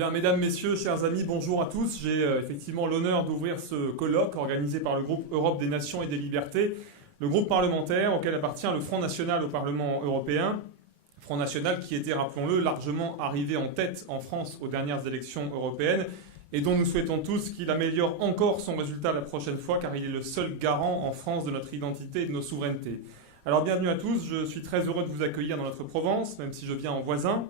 Bien, mesdames, messieurs, chers amis, bonjour à tous. J'ai effectivement l'honneur d'ouvrir ce colloque organisé par le groupe Europe des Nations et des Libertés, le groupe parlementaire auquel appartient le Front National au Parlement européen. Front National qui était, rappelons-le, largement arrivé en tête en France aux dernières élections européennes et dont nous souhaitons tous qu'il améliore encore son résultat la prochaine fois car il est le seul garant en France de notre identité et de nos souverainetés. Alors bienvenue à tous, je suis très heureux de vous accueillir dans notre Provence, même si je viens en voisin,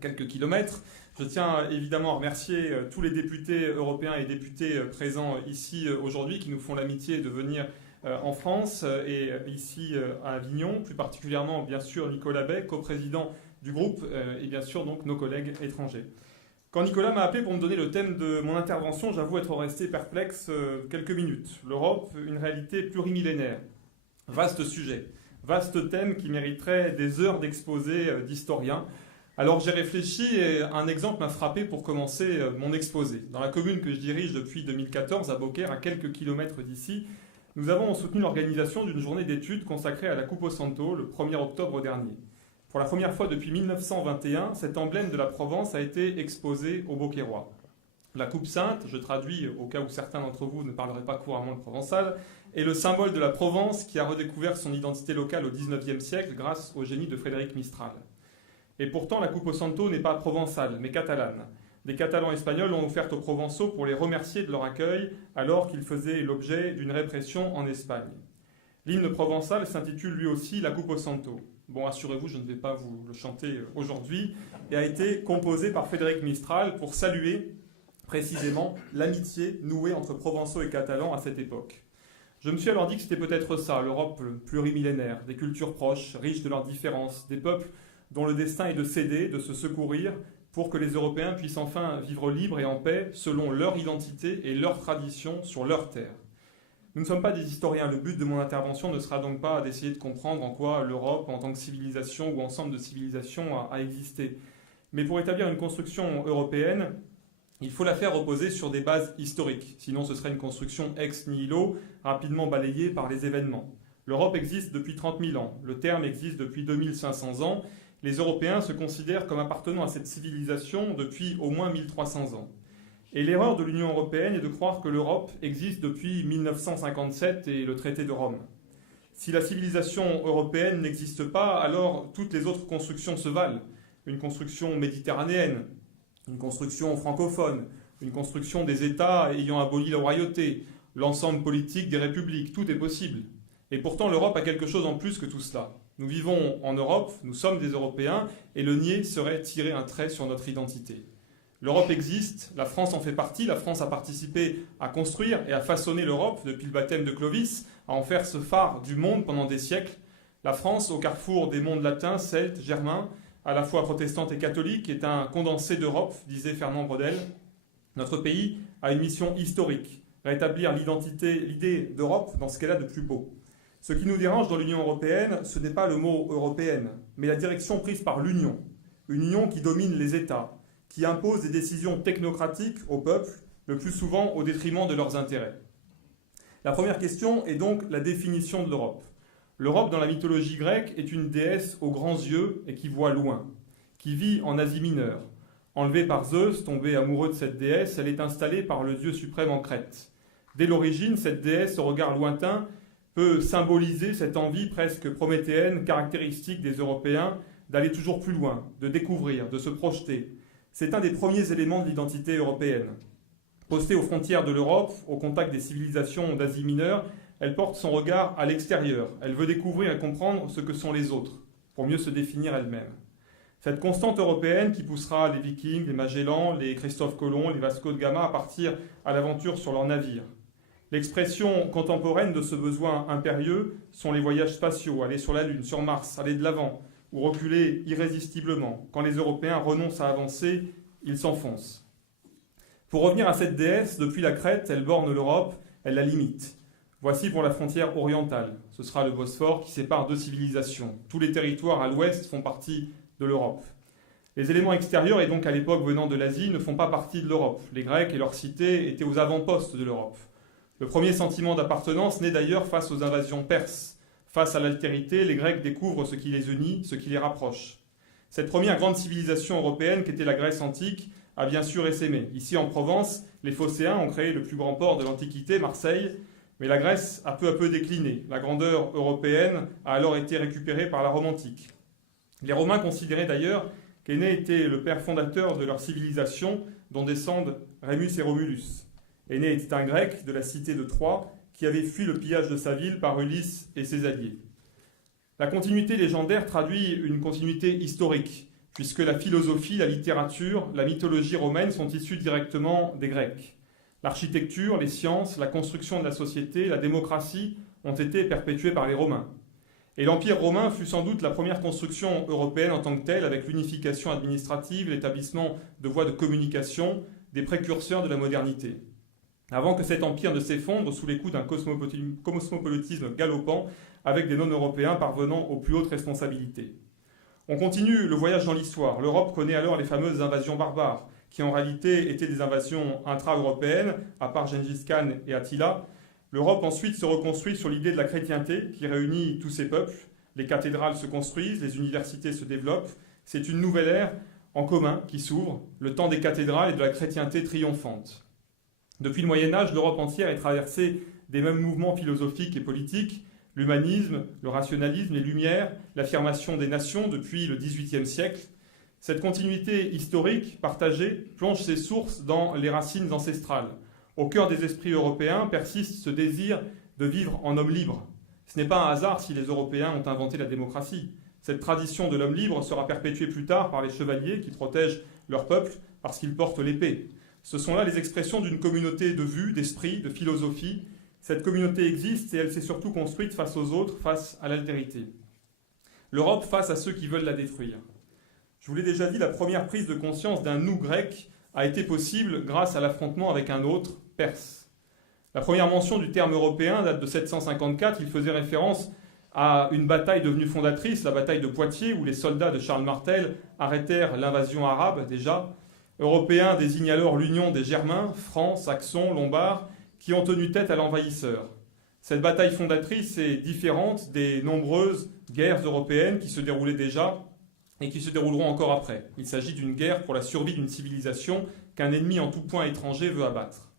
quelques kilomètres. Je tiens évidemment à remercier tous les députés européens et députés présents ici aujourd'hui qui nous font l'amitié de venir en France et ici à Avignon, plus particulièrement bien sûr Nicolas Bay, coprésident du groupe et bien sûr donc nos collègues étrangers. Quand Nicolas m'a appelé pour me donner le thème de mon intervention, j'avoue être resté perplexe quelques minutes. L'Europe, une réalité plurimillénaire. Vaste sujet, vaste thème qui mériterait des heures d'exposé d'historiens. Alors j'ai réfléchi et un exemple m'a frappé pour commencer mon exposé. Dans la commune que je dirige depuis 2014 à Beaucaire, à quelques kilomètres d'ici, nous avons soutenu l'organisation d'une journée d'études consacrée à la Coupe au Santo le 1er octobre dernier. Pour la première fois depuis 1921, cet emblème de la Provence a été exposé aux Beaucairois. La Coupe Sainte, je traduis au cas où certains d'entre vous ne parleraient pas couramment le provençal, est le symbole de la Provence qui a redécouvert son identité locale au XIXe siècle grâce au génie de Frédéric Mistral. Et pourtant, la Coupe au Santo n'est pas provençale, mais catalane. Des Catalans espagnols l'ont offerte aux Provençaux pour les remercier de leur accueil alors qu'ils faisaient l'objet d'une répression en Espagne. L'hymne provençal s'intitule lui aussi La Coupe au Santo. Bon, assurez-vous, je ne vais pas vous le chanter aujourd'hui, et a été composé par Frédéric Mistral pour saluer précisément l'amitié nouée entre Provençaux et Catalans à cette époque. Je me suis alors dit que c'était peut-être ça, l'Europe plurimillénaire, des cultures proches, riches de leurs différences, des peuples dont le destin est de s'aider, de se secourir, pour que les Européens puissent enfin vivre libres et en paix selon leur identité et leur tradition sur leur terre. Nous ne sommes pas des historiens, le but de mon intervention ne sera donc pas d'essayer de comprendre en quoi l'Europe, en tant que civilisation ou ensemble de civilisations, a existé. Mais pour établir une construction européenne, il faut la faire reposer sur des bases historiques, sinon ce serait une construction ex nihilo, rapidement balayée par les événements. L'Europe existe depuis 30 000 ans, le terme existe depuis 2500 ans, les Européens se considèrent comme appartenant à cette civilisation depuis au moins 1300 ans. Et l'erreur de l'Union européenne est de croire que l'Europe existe depuis 1957 et le traité de Rome. Si la civilisation européenne n'existe pas, alors toutes les autres constructions se valent. Une construction méditerranéenne, une construction francophone, une construction des États ayant aboli la royauté, l'ensemble politique des républiques, tout est possible. Et pourtant l'Europe a quelque chose en plus que tout cela. Nous vivons en Europe, nous sommes des Européens, et le nier serait tirer un trait sur notre identité. L'Europe existe, la France en fait partie, la France a participé à construire et à façonner l'Europe depuis le baptême de Clovis, à en faire ce phare du monde pendant des siècles. La France, au carrefour des mondes latins, celtes, germains, à la fois protestante et catholique, est un condensé d'Europe, disait Fernand Braudel. Notre pays a une mission historique, rétablir l'idée d'Europe dans ce qu'elle a de plus beau. Ce qui nous dérange dans l'Union européenne, ce n'est pas le mot européenne, mais la direction prise par l'Union. Une union qui domine les États, qui impose des décisions technocratiques au peuple, le plus souvent au détriment de leurs intérêts. La première question est donc la définition de l'Europe. L'Europe, dans la mythologie grecque, est une déesse aux grands yeux et qui voit loin, qui vit en Asie mineure. Enlevée par Zeus, tombé amoureux de cette déesse, elle est installée par le dieu suprême en Crète. Dès l'origine, cette déesse au regard lointain peut symboliser cette envie presque prométhéenne, caractéristique des Européens, d'aller toujours plus loin, de découvrir, de se projeter. C'est un des premiers éléments de l'identité européenne. Postée aux frontières de l'Europe, au contact des civilisations d'Asie mineure, elle porte son regard à l'extérieur. Elle veut découvrir et comprendre ce que sont les autres, pour mieux se définir elle-même. Cette constante européenne qui poussera les Vikings, les Magellans, les Christophe Colomb, les Vasco de Gama à partir à l'aventure sur leurs navires. L'expression contemporaine de ce besoin impérieux sont les voyages spatiaux, aller sur la Lune, sur Mars, aller de l'avant, ou reculer irrésistiblement. Quand les Européens renoncent à avancer, ils s'enfoncent. Pour revenir à cette déesse, depuis la Crète, elle borne l'Europe, elle la limite. Voici pour la frontière orientale. Ce sera le Bosphore qui sépare deux civilisations. Tous les territoires à l'ouest font partie de l'Europe. Les éléments extérieurs, et donc à l'époque venant de l'Asie, ne font pas partie de l'Europe. Les Grecs et leurs cités étaient aux avant-postes de l'Europe. Le premier sentiment d'appartenance naît d'ailleurs face aux invasions perses. Face à l'altérité, les Grecs découvrent ce qui les unit, ce qui les rapproche. Cette première grande civilisation européenne qu'était la Grèce antique a bien sûr essaimé. Ici en Provence, les Phocéens ont créé le plus grand port de l'Antiquité, Marseille, mais la Grèce a peu à peu décliné. La grandeur européenne a alors été récupérée par la Rome antique. Les Romains considéraient d'ailleurs qu'Énée était le père fondateur de leur civilisation dont descendent Rémus et Romulus. Énée était un Grec de la cité de Troie qui avait fui le pillage de sa ville par Ulysse et ses alliés. La continuité légendaire traduit une continuité historique, puisque la philosophie, la littérature, la mythologie romaine sont issues directement des Grecs. L'architecture, les sciences, la construction de la société, la démocratie ont été perpétuées par les Romains. Et l'Empire romain fut sans doute la première construction européenne en tant que telle, avec l'unification administrative, l'établissement de voies de communication, des précurseurs de la modernité. Avant que cet empire ne s'effondre sous les coups d'un cosmopolitisme galopant, avec des non-européens parvenant aux plus hautes responsabilités. On continue le voyage dans l'histoire. L'Europe connaît alors les fameuses invasions barbares, qui en réalité étaient des invasions intra-européennes, à part Gengis Khan et Attila. L'Europe ensuite se reconstruit sur l'idée de la chrétienté qui réunit tous ces peuples. Les cathédrales se construisent, les universités se développent. C'est une nouvelle ère en commun qui s'ouvre, le temps des cathédrales et de la chrétienté triomphante. Depuis le Moyen-Âge, l'Europe entière est traversée des mêmes mouvements philosophiques et politiques, l'humanisme, le rationalisme, les Lumières, l'affirmation des nations depuis le XVIIIe siècle. Cette continuité historique partagée plonge ses sources dans les racines ancestrales. Au cœur des esprits européens persiste ce désir de vivre en homme libre. Ce n'est pas un hasard si les Européens ont inventé la démocratie. Cette tradition de l'homme libre sera perpétuée plus tard par les chevaliers qui protègent leur peuple parce qu'ils portent l'épée. Ce sont là les expressions d'une communauté de vues, d'esprit, de philosophie. Cette communauté existe et elle s'est surtout construite face aux autres, face à l'altérité. L'Europe face à ceux qui veulent la détruire. Je vous l'ai déjà dit, la première prise de conscience d'un nous grec a été possible grâce à l'affrontement avec un autre, perse. La première mention du terme européen date de 754, il faisait référence à une bataille devenue fondatrice, la bataille de Poitiers, où les soldats de Charles Martel arrêtèrent l'invasion arabe déjà. Européen désigne alors l'union des Germains, Francs, Saxons, Lombards, qui ont tenu tête à l'envahisseur. Cette bataille fondatrice est différente des nombreuses guerres européennes qui se déroulaient déjà et qui se dérouleront encore après. Il s'agit d'une guerre pour la survie d'une civilisation qu'un ennemi en tout point étranger veut abattre.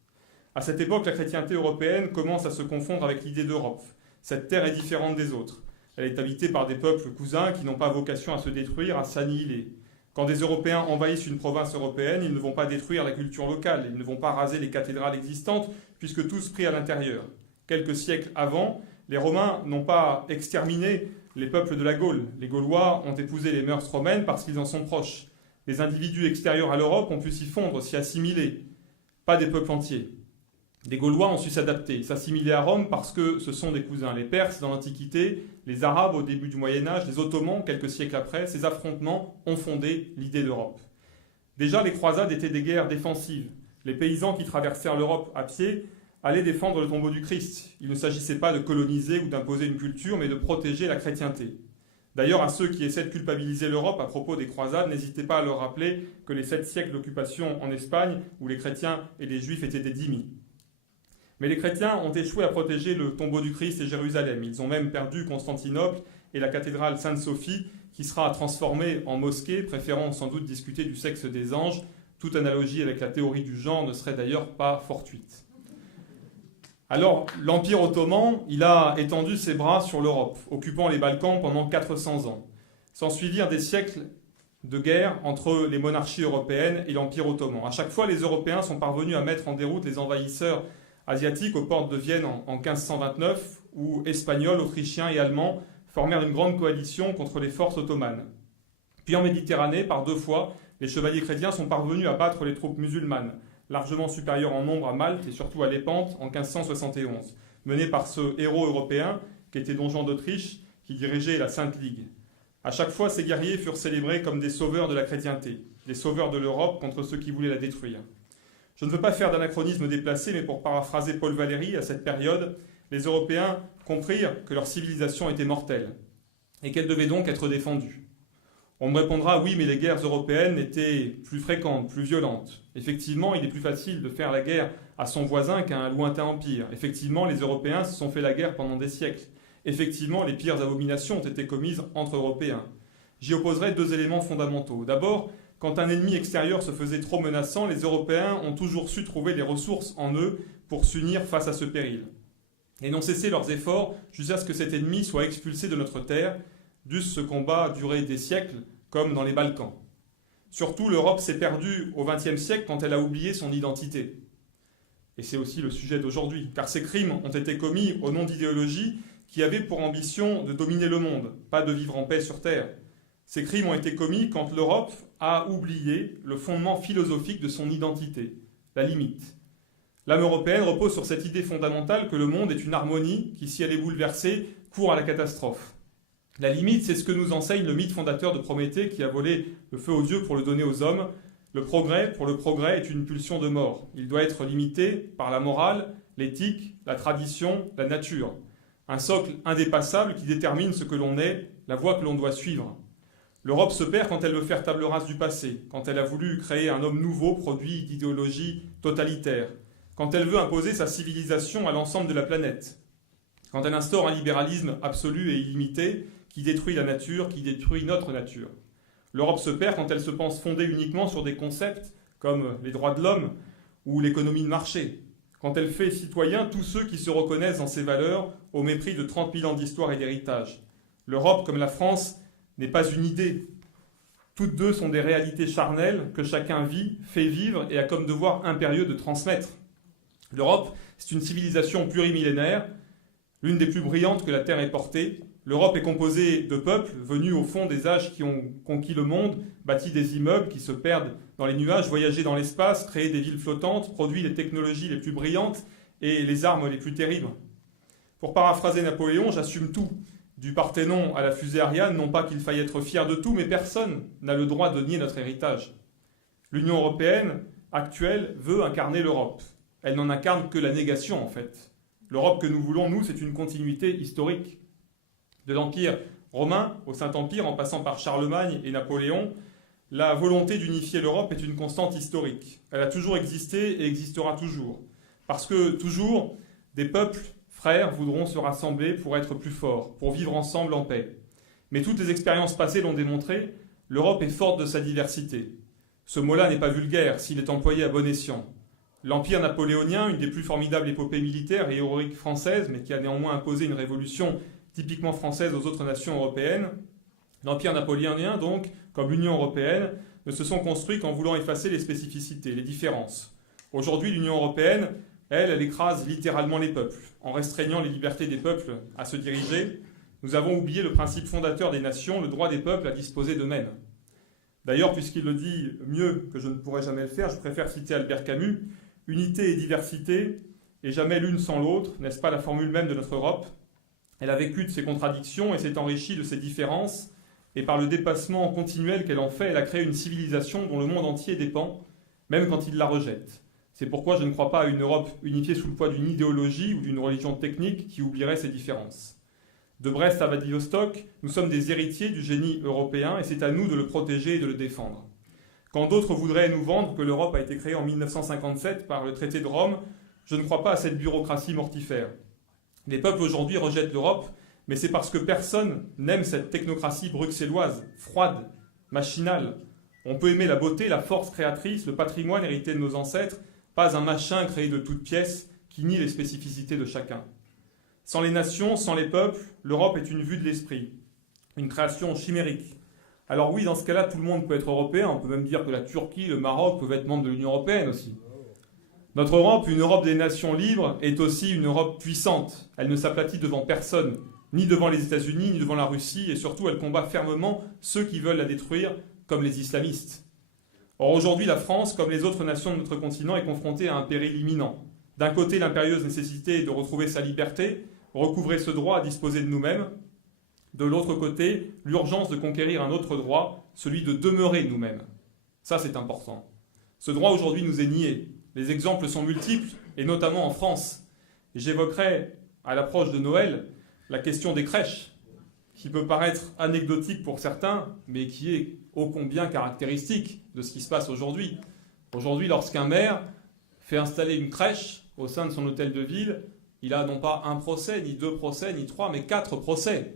À cette époque, la chrétienté européenne commence à se confondre avec l'idée d'Europe. Cette terre est différente des autres. Elle est habitée par des peuples cousins qui n'ont pas vocation à se détruire, à s'annihiler. Quand des Européens envahissent une province européenne, ils ne vont pas détruire la culture locale, ils ne vont pas raser les cathédrales existantes, puisque tous prient à l'intérieur. Quelques siècles avant, les Romains n'ont pas exterminé les peuples de la Gaule. Les Gaulois ont épousé les mœurs romaines parce qu'ils en sont proches. Les individus extérieurs à l'Europe ont pu s'y fondre, s'y assimiler. Pas des peuples entiers. Les Gaulois ont su s'adapter, s'assimiler à Rome parce que ce sont des cousins. Les Perses dans l'Antiquité, les Arabes au début du Moyen-Âge, les Ottomans quelques siècles après, ces affrontements ont fondé l'idée d'Europe. Déjà, les croisades étaient des guerres défensives. Les paysans qui traversèrent l'Europe à pied allaient défendre le tombeau du Christ. Il ne s'agissait pas de coloniser ou d'imposer une culture, mais de protéger la chrétienté. D'ailleurs, à ceux qui essaient de culpabiliser l'Europe à propos des croisades, n'hésitez pas à leur rappeler que les 7 siècles d'occupation en Espagne, où les chrétiens et les juifs étaient des dhimmis. Mais les chrétiens ont échoué à protéger le tombeau du Christ et Jérusalem. Ils ont même perdu Constantinople et la cathédrale Sainte-Sophie, qui sera transformée en mosquée, préférant sans doute discuter du sexe des anges. Toute analogie avec la théorie du genre ne serait d'ailleurs pas fortuite. Alors, l'Empire ottoman, il a étendu ses bras sur l'Europe, occupant les Balkans pendant 400 ans. S'ensuivirent des siècles de guerre entre les monarchies européennes et l'Empire ottoman. À chaque fois, les Européens sont parvenus à mettre en déroute les envahisseurs asiatiques aux portes de Vienne en 1529, où Espagnols, Autrichiens et Allemands formèrent une grande coalition contre les forces ottomanes. Puis en Méditerranée, par 2 fois, les chevaliers chrétiens sont parvenus à battre les troupes musulmanes, largement supérieures en nombre à Malte et surtout à Lépante en 1571, menés par ce héros européen qui était Don Juan d'Autriche, qui dirigeait la Sainte Ligue. À chaque fois, ces guerriers furent célébrés comme des sauveurs de la chrétienté, des sauveurs de l'Europe contre ceux qui voulaient la détruire. Je ne veux pas faire d'anachronisme déplacé, mais pour paraphraser Paul Valéry, à cette période, les Européens comprirent que leur civilisation était mortelle et qu'elle devait donc être défendue. On me répondra, oui, mais les guerres européennes étaient plus fréquentes, plus violentes. Effectivement, il est plus facile de faire la guerre à son voisin qu'à un lointain empire. Effectivement, les Européens se sont fait la guerre pendant des siècles. Effectivement, les pires abominations ont été commises entre Européens. J'y opposerai 2 éléments fondamentaux. D'abord, quand un ennemi extérieur se faisait trop menaçant, les Européens ont toujours su trouver les ressources en eux pour s'unir face à ce péril. Et n'ont cessé leurs efforts jusqu'à ce que cet ennemi soit expulsé de notre terre, dussent ce combat durer des siècles, comme dans les Balkans. Surtout, l'Europe s'est perdue au XXe siècle quand elle a oublié son identité. Et c'est aussi le sujet d'aujourd'hui, car ces crimes ont été commis au nom d'idéologies qui avaient pour ambition de dominer le monde, pas de vivre en paix sur Terre. Ces crimes ont été commis quand l'Europe a oublié le fondement philosophique de son identité, la limite. L'âme européenne repose sur cette idée fondamentale que le monde est une harmonie qui, si elle est bouleversée, court à la catastrophe. La limite, c'est ce que nous enseigne le mythe fondateur de Prométhée qui a volé le feu aux dieux pour le donner aux hommes. Le progrès, pour le progrès, est une pulsion de mort. Il doit être limité par la morale, l'éthique, la tradition, la nature. Un socle indépassable qui détermine ce que l'on est, la voie que l'on doit suivre. L'Europe se perd quand elle veut faire table rase du passé, quand elle a voulu créer un homme nouveau produit d'idéologie totalitaire, quand elle veut imposer sa civilisation à l'ensemble de la planète, quand elle instaure un libéralisme absolu et illimité qui détruit la nature, qui détruit notre nature. L'Europe se perd quand elle se pense fondée uniquement sur des concepts comme les droits de l'homme ou l'économie de marché, quand elle fait citoyens tous ceux qui se reconnaissent dans ses valeurs au mépris de 30 000 ans d'histoire et d'héritage. L'Europe, comme la France, n'est pas une idée. Toutes deux sont des réalités charnelles que chacun vit, fait vivre et a comme devoir impérieux de transmettre. L'Europe, c'est une civilisation plurimillénaire, l'une des plus brillantes que la Terre ait portée. L'Europe est composée de peuples venus au fond des âges qui ont conquis le monde, bâti des immeubles qui se perdent dans les nuages, voyagé dans l'espace, créé des villes flottantes, produit les technologies les plus brillantes et les armes les plus terribles. Pour paraphraser Napoléon, j'assume tout. Du Parthénon à la fusée Ariane, non pas qu'il faille être fier de tout, mais personne n'a le droit de nier notre héritage. L'Union européenne actuelle veut incarner l'Europe. Elle n'en incarne que la négation, en fait. L'Europe que nous voulons, nous, c'est une continuité historique. De l'Empire romain au Saint-Empire, en passant par Charlemagne et Napoléon, la volonté d'unifier l'Europe est une constante historique. Elle a toujours existé et existera toujours. Parce que toujours, des peuples frères voudront se rassembler pour être plus forts, pour vivre ensemble en paix. Mais toutes les expériences passées l'ont démontré, l'Europe est forte de sa diversité. Ce mot-là n'est pas vulgaire s'il est employé à bon escient. L'Empire napoléonien, une des plus formidables épopées militaires et héroïques françaises, mais qui a néanmoins imposé une révolution typiquement française aux autres nations européennes, l'Empire napoléonien, donc, comme l'Union européenne, ne se sont construits qu'en voulant effacer les spécificités, les différences. Aujourd'hui, l'Union européenne, elle écrase littéralement les peuples. En restreignant les libertés des peuples à se diriger, nous avons oublié le principe fondateur des nations, le droit des peuples à disposer d'eux-mêmes. D'ailleurs, puisqu'il le dit mieux que je ne pourrais jamais le faire, je préfère citer Albert Camus. Unité et diversité, et jamais l'une sans l'autre, n'est-ce pas la formule même de notre Europe ? Elle a vécu de ses contradictions et s'est enrichie de ses différences, et par le dépassement continuel qu'elle en fait, elle a créé une civilisation dont le monde entier dépend, même quand il la rejette. C'est pourquoi je ne crois pas à une Europe unifiée sous le poids d'une idéologie ou d'une religion technique qui oublierait ses différences. De Brest à Vladivostok, nous sommes des héritiers du génie européen et c'est à nous de le protéger et de le défendre. Quand d'autres voudraient nous vendre que l'Europe a été créée en 1957 par le traité de Rome, je ne crois pas à cette bureaucratie mortifère. Les peuples aujourd'hui rejettent l'Europe, mais c'est parce que personne n'aime cette technocratie bruxelloise, froide, machinale. On peut aimer la beauté, la force créatrice, le patrimoine hérité de nos ancêtres, pas un machin créé de toutes pièces qui nie les spécificités de chacun. Sans les nations, sans les peuples, l'Europe est une vue de l'esprit, une création chimérique. Alors oui, dans ce cas-là, tout le monde peut être européen. On peut même dire que la Turquie, le Maroc peuvent être membres de l'Union européenne aussi. Notre Europe, une Europe des nations libres, est aussi une Europe puissante. Elle ne s'aplatit devant personne, ni devant les États-Unis, ni devant la Russie, et surtout, elle combat fermement ceux qui veulent la détruire, comme les islamistes. Or, aujourd'hui, la France, comme les autres nations de notre continent, est confrontée à un péril imminent. D'un côté, l'impérieuse nécessité de retrouver sa liberté, recouvrer ce droit à disposer de nous-mêmes. De l'autre côté, l'urgence de conquérir un autre droit, celui de demeurer nous-mêmes. Ça, c'est important. Ce droit, aujourd'hui, nous est nié. Les exemples sont multiples, et notamment en France. Et j'évoquerai, à l'approche de Noël, la question des crèches, qui peut paraître anecdotique pour certains, mais qui est ô combien caractéristique de ce qui se passe aujourd'hui. Aujourd'hui, lorsqu'un maire fait installer une crèche au sein de son hôtel de ville, il a non pas un procès, ni deux procès, ni trois, mais 4 procès.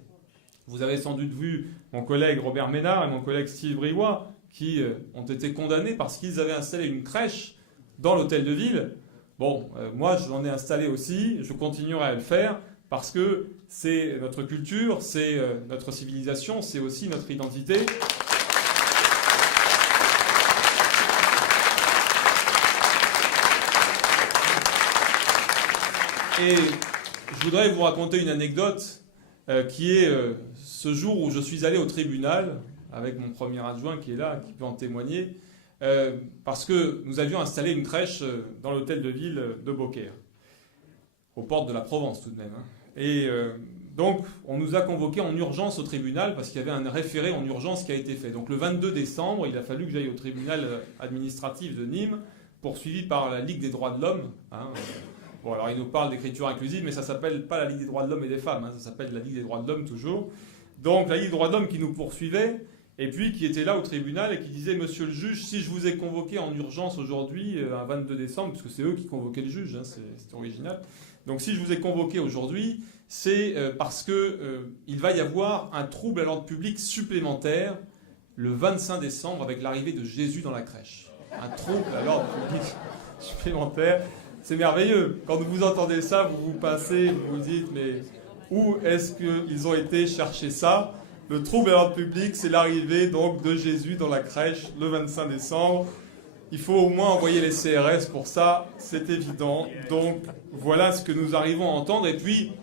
Vous avez sans doute vu mon collègue Robert Ménard et mon collègue Steve Briouat qui ont été condamnés parce qu'ils avaient installé une crèche dans l'hôtel de ville. Bon, moi j'en ai installé aussi, je continuerai à le faire parce que c'est notre culture, c'est notre civilisation, c'est aussi notre identité. Et je voudrais vous raconter une anecdote qui est ce jour où je suis allé au tribunal avec mon premier adjoint qui est là, qui peut en témoigner, parce que nous avions installé une crèche dans l'hôtel de ville de Beaucaire, aux portes de la Provence tout de même. Et donc on nous a convoqués en urgence au tribunal parce qu'il y avait un référé en urgence qui a été fait. Donc le 22 décembre, il a fallu que j'aille au tribunal administratif de Nîmes, poursuivi par la Ligue des droits de l'homme. Bon, alors il nous parle d'écriture inclusive, mais ça ne s'appelle pas la Ligue des droits de l'homme et des femmes, ça s'appelle la Ligue des droits de l'homme toujours. Donc la Ligue des droits de l'homme qui nous poursuivait, et puis qui était là au tribunal et qui disait « Monsieur le juge, si je vous ai convoqué en urgence aujourd'hui, un 22 décembre, parce que c'est eux qui convoquaient le juge, c'est original, donc si je vous ai convoqué aujourd'hui, c'est parce qu'il va y avoir un trouble à l'ordre public supplémentaire le 25 décembre avec l'arrivée de Jésus dans la crèche. Un trouble à l'ordre public supplémentaire. C'est merveilleux. Quand vous entendez ça, vous vous passez, vous vous dites, mais où est-ce qu'ils ont été chercher ça ? Le trouble à l'ordre public, c'est l'arrivée donc de Jésus dans la crèche le 25 décembre. Il faut au moins envoyer les CRS pour ça, c'est évident. Donc voilà ce que nous arrivons à entendre. Et puis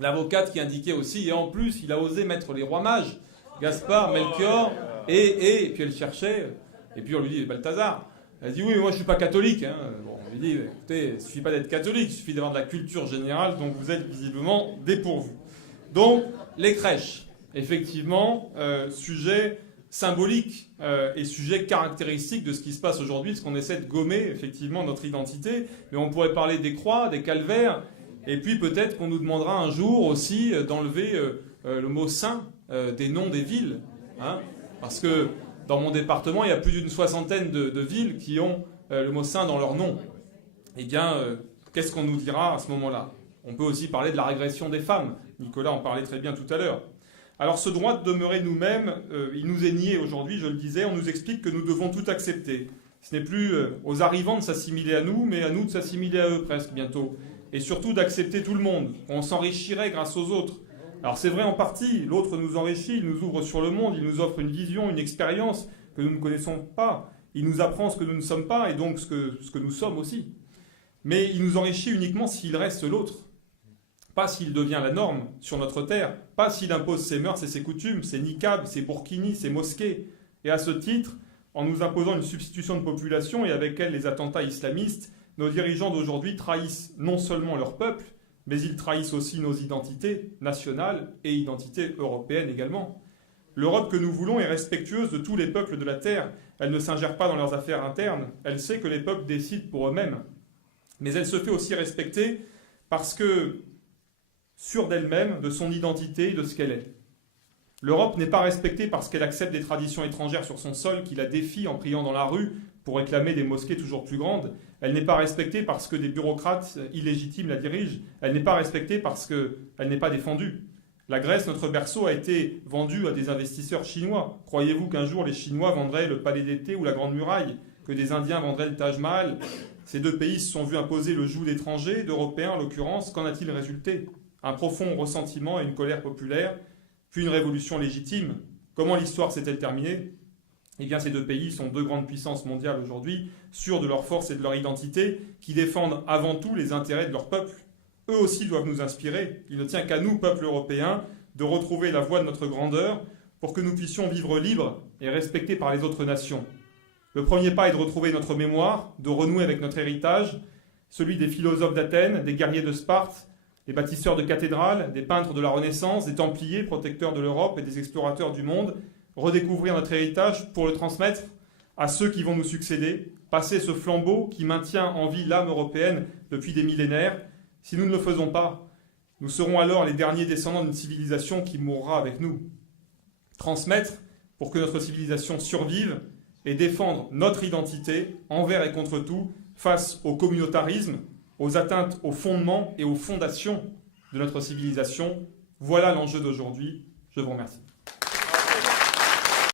l'avocate qui indiquait aussi, et en plus il a osé mettre les rois mages, Gaspard, Melchior, et puis elle cherchait, et puis on lui dit Balthazar. Elle dit oui, mais moi je suis pas catholique. Bon, on lui dit écoutez, il ne suffit pas d'être catholique, il suffit d'avoir de la culture générale, donc vous êtes visiblement dépourvu. Donc les crèches, effectivement, sujet symbolique et sujet caractéristique de ce qui se passe aujourd'hui, parce qu'on essaie de gommer effectivement notre identité, mais on pourrait parler des croix, des calvaires, et puis peut-être qu'on nous demandera un jour aussi d'enlever le mot saint des noms des villes, parce que dans mon département, il y a plus d'une soixantaine de villes qui ont le mot saint dans leur nom. Eh bien, qu'est-ce qu'on nous dira à ce moment-là ? On peut aussi parler de la régression des femmes. Nicolas en parlait très bien tout à l'heure. Alors ce droit de demeurer nous-mêmes, il nous est nié aujourd'hui, je le disais. On nous explique que nous devons tout accepter. Ce n'est plus aux arrivants de s'assimiler à nous, mais à nous de s'assimiler à eux presque bientôt. Et surtout d'accepter tout le monde. On s'enrichirait grâce aux autres. Alors c'est vrai en partie, l'autre nous enrichit, il nous ouvre sur le monde, il nous offre une vision, une expérience que nous ne connaissons pas. Il nous apprend ce que nous ne sommes pas et donc ce que nous sommes aussi. Mais il nous enrichit uniquement s'il reste l'autre. Pas s'il devient la norme sur notre terre, pas s'il impose ses mœurs et ses coutumes, ses niqabs, ses burkinis, ses mosquées. Et à ce titre, en nous imposant une substitution de population et avec elle les attentats islamistes, nos dirigeants d'aujourd'hui trahissent non seulement leur peuple, mais ils trahissent aussi nos identités nationales et identités européennes également. L'Europe que nous voulons est respectueuse de tous les peuples de la Terre. Elle ne s'ingère pas dans leurs affaires internes. Elle sait que les peuples décident pour eux-mêmes. Mais elle se fait aussi respecter parce que, sûre d'elle-même, de son identité et de ce qu'elle est. L'Europe n'est pas respectée parce qu'elle accepte des traditions étrangères sur son sol, qui la défient en priant dans la rue pour réclamer des mosquées toujours plus grandes. Elle n'est pas respectée parce que des bureaucrates illégitimes la dirigent. Elle n'est pas respectée parce qu'elle n'est pas défendue. La Grèce, notre berceau, a été vendue à des investisseurs chinois. Croyez-vous qu'un jour les Chinois vendraient le Palais d'été ou la Grande Muraille ? Que des Indiens vendraient le Taj Mahal ? Ces deux pays se sont vus imposer le joug d'étrangers, d'Européens en l'occurrence. Qu'en a-t-il résulté ? Un profond ressentiment et une colère populaire, puis une révolution légitime. Comment l'histoire s'est-elle terminée ? Eh bien, ces deux pays sont deux grandes puissances mondiales aujourd'hui, sûres de leur force et de leur identité, qui défendent avant tout les intérêts de leur peuple. Eux aussi doivent nous inspirer. Il ne tient qu'à nous, peuple européen, de retrouver la voie de notre grandeur pour que nous puissions vivre libres et respectés par les autres nations. Le premier pas est de retrouver notre mémoire, de renouer avec notre héritage, celui des philosophes d'Athènes, des guerriers de Sparte, des bâtisseurs de cathédrales, des peintres de la Renaissance, des Templiers, protecteurs de l'Europe et des explorateurs du monde, redécouvrir notre héritage pour le transmettre à ceux qui vont nous succéder, passer ce flambeau qui maintient en vie l'âme européenne depuis des millénaires. Si nous ne le faisons pas, nous serons alors les derniers descendants d'une civilisation qui mourra avec nous. Transmettre pour que notre civilisation survive et défendre notre identité envers et contre tout face au communautarisme, aux atteintes aux fondements et aux fondations de notre civilisation. Voilà l'enjeu d'aujourd'hui. Je vous remercie.